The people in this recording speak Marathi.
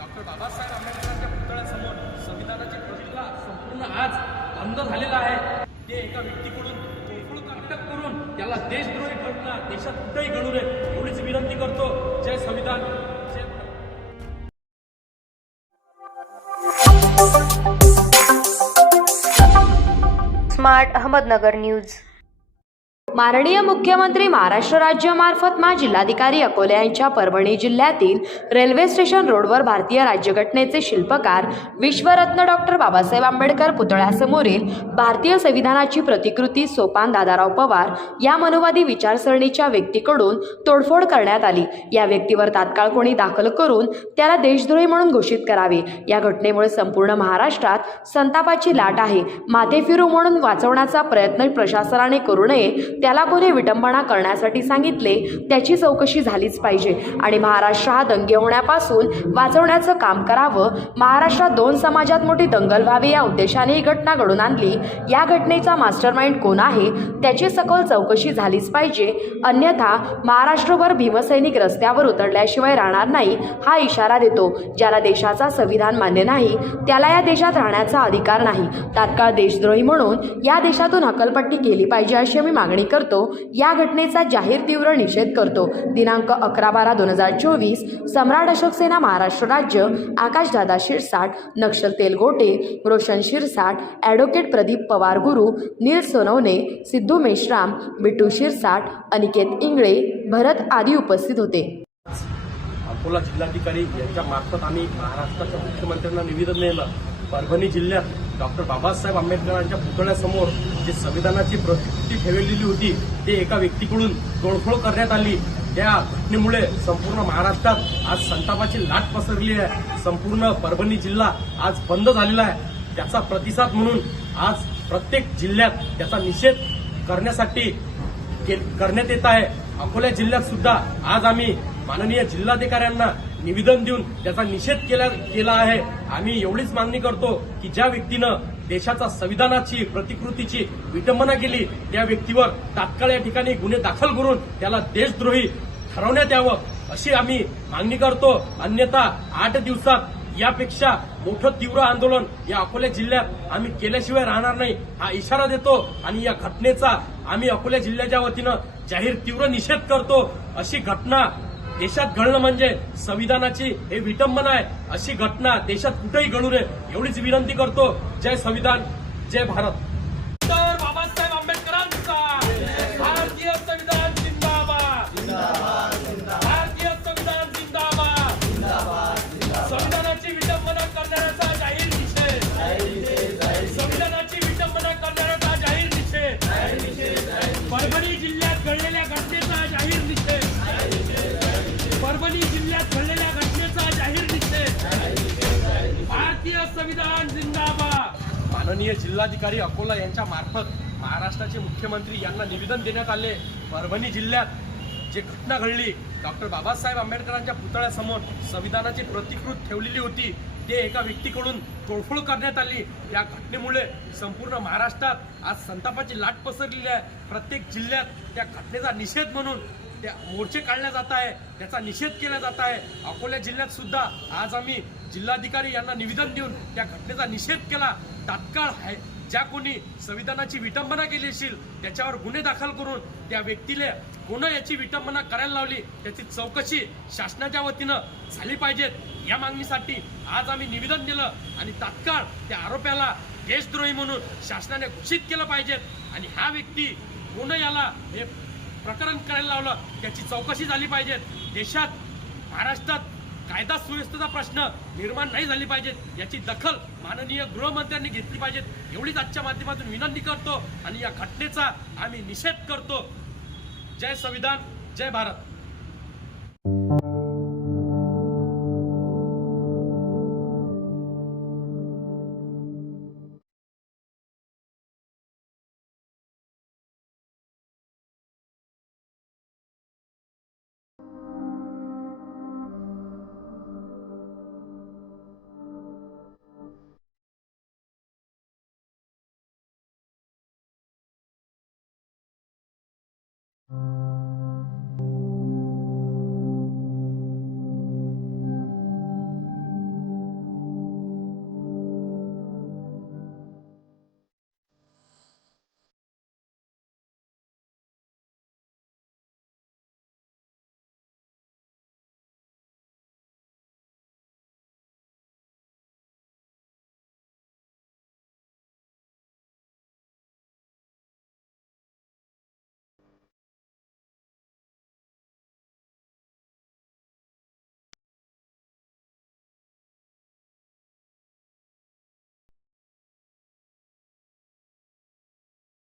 डॉक्टर बाबासाहेब आंबेडकरांच्या पुतळ्यासमोर संविधानाची प्रतिष्ठा संपूर्ण आज बंद झालेला आहे। ते एका व्यक्तीकडून तोडफोड अटक करून त्याला देशद्रोही ठरवला, देशात कुठेही घडू नये एवढीच विनंती करतो। जय संविधान, जय भारत। Smart Ahmednagar news. माननीय मुख्यमंत्री महाराष्ट्र राज्यामार्फत जिल्हाधिकारी अकोले यांच्या परभणी जिल्ह्यातील रेल्वे स्टेशन रोडवर भारतीय राज्यघटनेचे शिल्पकार विश्वरत्न डॉक्टर बाबासाहेब आंबेडकर पुतळ्यासमोरील भारतीय संविधानाची प्रतिकृती सोपान दादाराव पवार या मनोवादी विचारसरणीच्या व्यक्तीकडून तोडफोड करण्यात आली। या व्यक्तीवर तात्काळ कोणी दाखल करून त्याला देशद्रोही म्हणून घोषित करावे। या घटनेमुळे संपूर्ण महाराष्ट्रात संतापाची लाट आहे। माथे फिरू म्हणून वाचवण्याचा प्रयत्न प्रशासनाने करू नये, त्याला कोणी विटंबना करण्यासाठी सांगितले त्याची चौकशी झालीच पाहिजे आणि महाराष्ट्र हा दंगे होण्यापासून वाचवण्याचं काम करावं। महाराष्ट्रात दोन समाजात मोठी दंगल व्हावी या उद्देशाने ही घटना घडून आणली। या घटनेचा मास्टरमाइंड कोण आहे त्याची सखोल चौकशी झालीच पाहिजे, अन्यथा महाराष्ट्रभर भीमसैनिक रस्त्यावर उतरल्याशिवाय राहणार नाही हा इशारा देतो। ज्याला देशाचा संविधान मान्य नाही त्याला या देशात राहण्याचा अधिकार नाही। तात्काळ देशद्रोही म्हणून या देशातून हकलपट्टी केली पाहिजे अशी आम्ही मागणी करतो। या घटनेचा जाहीर तीव्र निषेध करतो। दिनांक 11/12/2024 सम्राट अशोक सेना महाराष्ट्र राज्य आकाशदादा शिरसाट, नक्षल तेलगोटे, रोशन शिरसाट, ॲडव्होकेट प्रदीप पवार गुरु, नील सोनवणे, सिद्धू मेश्राम, बिट्टू शिरसाट, अनिकेत इंगळे, भरत आदी उपस्थित होते। अकोला जिल्हाधिकारी यांच्या मार्फत आम्ही महाराष्ट्राच्या मुख्यमंत्र्यांना निवेदन दिलं। परभणी जिल्ह्यात डॉक्टर बाबासाहेब आंबेडकरांच्या पुतळ्यासमोर जी संविधानाची प्रतिकृती ठेवलेली होती ते एका व्यक्तीकडून तोडफोड करण्यात आली। त्या घटनेमुळे संपूर्ण महाराष्ट्रात आज संतापाची लाट पसरली आहे। संपूर्ण परभणी जिल्हा आज बंद झालेला आहे। त्याचा प्रतिसाद म्हणून आज प्रत्येक जिल्ह्यात त्याचा निषेध करण्यात येत आहे। अकोला जिल्ह्यात सुद्धा आज आम्ही माननीय जिल्हाधिकाऱ्यांना निवेदन देऊन त्याचा निषेध केला आहे। आम्ही एवढीच मागणी करतो की ज्या व्यक्तीनं देशाच्या संविधानाची प्रतिकृतीची विटंबना केली त्या व्यक्तीवर तात्काळ या ठिकाणी गुन्हे दाखल करून त्याला देशद्रोही ठरवण्यात यावं अशी आम्ही मागणी करतो। अन्यथा 8 दिवसात यापेक्षा मोठं तीव्र आंदोलन या अकोला जिल्ह्यात आम्ही केल्याशिवाय राहणार नाही हा इशारा देतो आणि या घटनेचा आम्ही अकोला जिल्ह्याच्या वतीनं जाहीर तीव्र निषेध करतो। अशी घटना देशात घडणं म्हणजे संविधानाची हे विटंबना आहे। अशी घटना देशात कुठेही घडू नये एवढीच विनंती करतो। जय संविधान, जय भारत। बाबासाहेब आंबेडकरांचा भारतीय संविधान जिंदाबाद, भारतीय संविधान जिंदाबाद। संविधानाची विटंबना करणाऱ्याचा जाहीर निषेध, संविधानाची विटंबना करणाऱ्याचा जाहीर निषेध, परभणी जिल्ह्यात घडलेल्या घटनेचा जाहीर निषेध, परभणी जिल्ह्यात घडलेल्या घटनेचा जाहीर निषेध, भारतीय संविधान जिंदाबाद। माननीय जिल्हाधिकारी अकोला यांच्या मार्फत महाराष्ट्राचे मुख्यमंत्री यांना निवेदन देण्यात आले। परभणी जिल्ह्यात जी घटना घडली, डॉक्टर बाबासाहेब आंबेडकरांच्या पुतळ्यासमोर संविधानाची प्रतिकृती ठेवलेली होती ते एका व्यक्तीकडून तोडफोड करण्यात आली। या घटनेमुळे संपूर्ण महाराष्ट्रात आज संतापाची लाट पसरलेली आहे। प्रत्येक जिल्ह्यात त्या घटनेचा निषेध म्हणून त्या मोर्चे काढले जात आहे, त्याचा निषेध केला जात आहे। अकोला जिल्ह्यात सुद्धा आज आम्ही जिल्हाधिकारी यांना निवेदन देऊन त्या घटनेचा निषेध केला। तात्काळ ज्या कोणी संविधानाची विटंबना केली असेल त्याच्यावर गुन्हे दाखल करून त्या व्यक्तीला कोण याची विटंबना करायला लावली त्याची चौकशी शासनाच्या वतीनं झाली पाहिजे। या मागणीसाठी आज आम्ही निवेदन दिलं आणि तात्काळ त्या आरोप्याला देशद्रोही म्हणून शासनाने घोषित केलं पाहिजे आणि हा व्यक्ती कोण याला हे प्रकरण करायला लावलं त्याची चौकशी झाली पाहिजे। देशात महाराष्ट्रात कायदा सुव्यवस्थेचा प्रश्न निर्माण नाही झाली पाहिजे याची दखल माननीय गृहमंत्र्यांनी घेतली पाहिजे एवढीच आजच्या माध्यमातून विनंती करतो आणि या घटनेचा आम्ही निषेध करतो। जय संविधान, जय भारत।